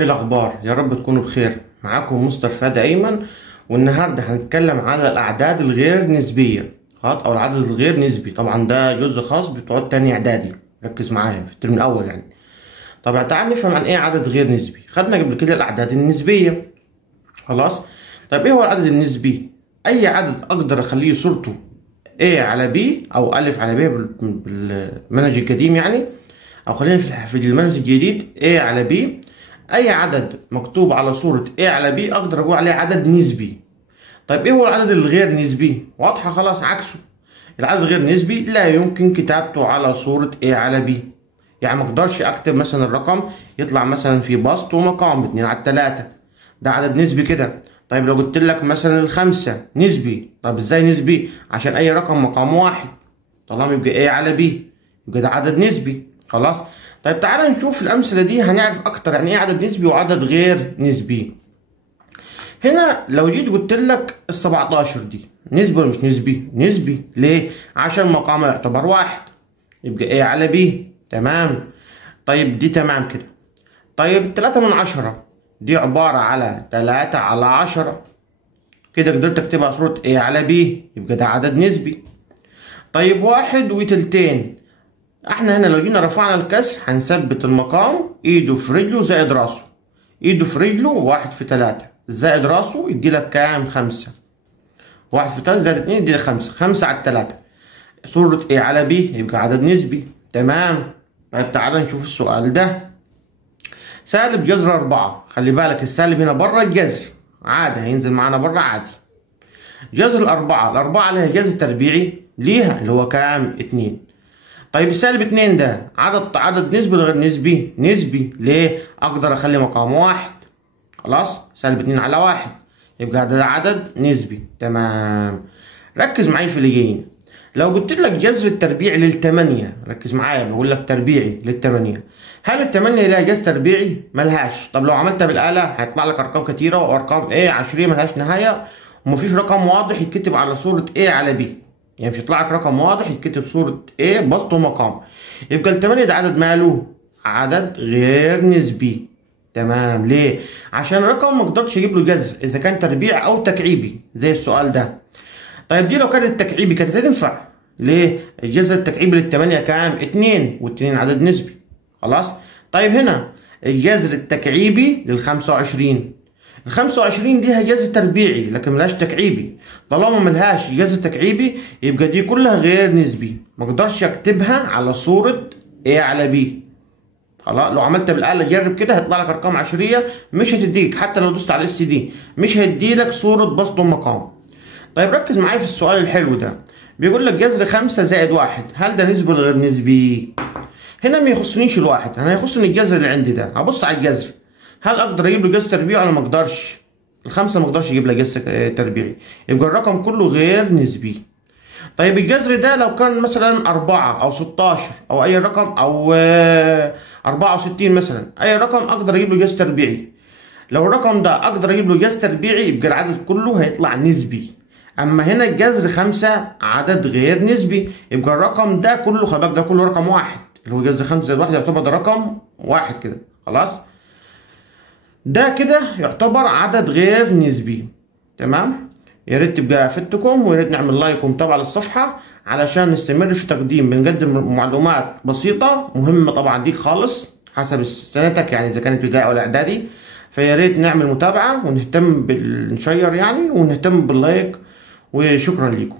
ايه الاخبار؟ يا رب تكونوا بخير. معاكم مستر فادي ايمن، والنهارده هنتكلم على الاعداد الغير نسبيه. خلاص، او العدد الغير نسبي. طبعا ده جزء خاص بتوع تاني اعدادي، ركز معايا في الترم الاول يعني. طبعا تعال نفهم عن ايه عدد غير نسبي. خدنا قبل كده الاعداد النسبيه. خلاص. طيب ايه هو العدد النسبي؟ اي عدد اقدر اخليه صورته A على B او ألف على B بالمنهج القديم يعني، او خلينا في المنهج الجديد A على B. اي عدد مكتوب على صورة A على B اقدر اقول عليه عدد نسبي. طيب ايه هو العدد الغير نسبي؟ واضحة خلاص، عكسه. العدد الغير نسبي لا يمكن كتابته على صورة A على B. يعني ما اقدرش اكتب مثلا الرقم يطلع مثلا في بسط ومقام 2/3، ده عدد نسبي كده. طيب لو قلت لك مثلا الخمسة نسبي، طب ازاي نسبي؟ عشان اي رقم مقام واحد، طالما يبقى A على B يبقى ده عدد نسبي. خلاص. طيب تعالى نشوف الأمثلة دي هنعرف أكتر يعني إيه عدد نسبي وعدد غير نسبي. هنا لو جيت قلت لك ال 17 دي نسبي ولا مش نسبي؟ نسبي. ليه؟ عشان مقامها يعتبر واحد، يبقى A على B. تمام. طيب دي تمام كده. طيب 3/10 دي عبارة على 3/10، كده قدرت أكتبها صورة A على B، يبقى ده عدد نسبي. طيب 1 وتلتين، احنا هنا لو جينا رفعنا الكسر هنثبت المقام ايده في رجله زائد راسه. ايده في رجله 1/3 زائد راسه يديلك كام؟ 5. 1/3 زائد 2 يديلك 5. 5/3 صورة A على B يبقى عدد نسبي. تمام. طيب تعالى نشوف السؤال ده. سالب جذر 4، خلي بالك السالب هنا بره الجذر عادي، هينزل معانا بره عادي. جذر الأربعة لها جذر تربيعي ليها اللي هو كام؟ 2. طيب السالب 2 ده عدد نسبي ولا غير نسبي؟ نسبي. ليه؟ اقدر اخلي مقام واحد. خلاص، سالب 2 على 1 يبقى ده عدد نسبي. تمام. ركز معايا في اللي جايين. لو قلت لك جذر التربيع للثمانية، ركز معايا بقول لك تربيعي للثمانية، هل الثمانية لها جذر تربيعي؟ ملهاش. طب لو عملتها بالآلة هيطلع لك ارقام كتيرة وارقام ايه عشرية ملهاش نهاية، ومفيش رقم واضح يتكتب على صورة A على B. يعني مش هيطلع لك رقم واضح يتكتب صورة A بسط ومقام. يبقى التمانية ده عدد ماله؟ عدد غير نسبي. تمام. ليه؟ عشان الرقم ما قدرتش اجيب له جذر اذا كان تربيع او تكعيبي زي السؤال ده. طيب دي لو كانت تكعيبي كانت هتنفع. ليه؟ الجذر التكعيبي للتمانية كام؟ 2، والاتنين عدد نسبي. خلاص؟ طيب هنا الجذر التكعيبي لل25، ال 25 دي جذر تربيعي لكن ملهاش تكعيبي. طالما ملهاش جذر تكعيبي يبقى دي كلها غير نسبي، ما اقدرش اكتبها على صورة A على B. خلاص، لو عملت بالآلة جرب كده هيطلع لك ارقام عشرية مش هتديك، حتى لو دوست على اس دي مش هيديلك صورة بسط ومقام. طيب ركز معايا في السؤال الحلو ده. بيقول لك جذر 5 زائد 1، هل ده نسبي ولا غير نسبي؟ هنا ما يخصنيش الواحد، انا هيخصني الجذر اللي عندي ده. هبص على الجذر، هل اقدر اجيب له جذر تربيعي ولا ما اقدرش؟ الخمسه ما اقدرش اجيب لها جذر تربيعي، يبقى الرقم كله غير نسبي. طيب الجذر ده لو كان مثلا 4 او 16 او اي رقم، او 64 مثلا، اي رقم اقدر اجيب له جذر تربيعي. لو الرقم ده اقدر اجيب له جذر تربيعي يبقى العدد كله هيطلع نسبي. اما هنا الجذر 5 عدد غير نسبي، يبقى الرقم ده كله، خلي بالك ده كله رقم واحد، اللي هو جذر 5 زائد 1 يعتبر ده رقم واحد كده. خلاص، ده كده يعتبر عدد غير نسبي. تمام. يا ريت تبقى افدتكم، ويا ريت نعمل لايك ومتابعه للصفحه علشان نستمر في تقديم، بنقدم معلومات بسيطه مهمه طبعا ليك خالص حسب سنتك، يعني اذا كانت ابتدائي ولا اعدادي. فيا ريت نعمل متابعه ونهتم بالنشير يعني، ونهتم باللايك. وشكرا لكم.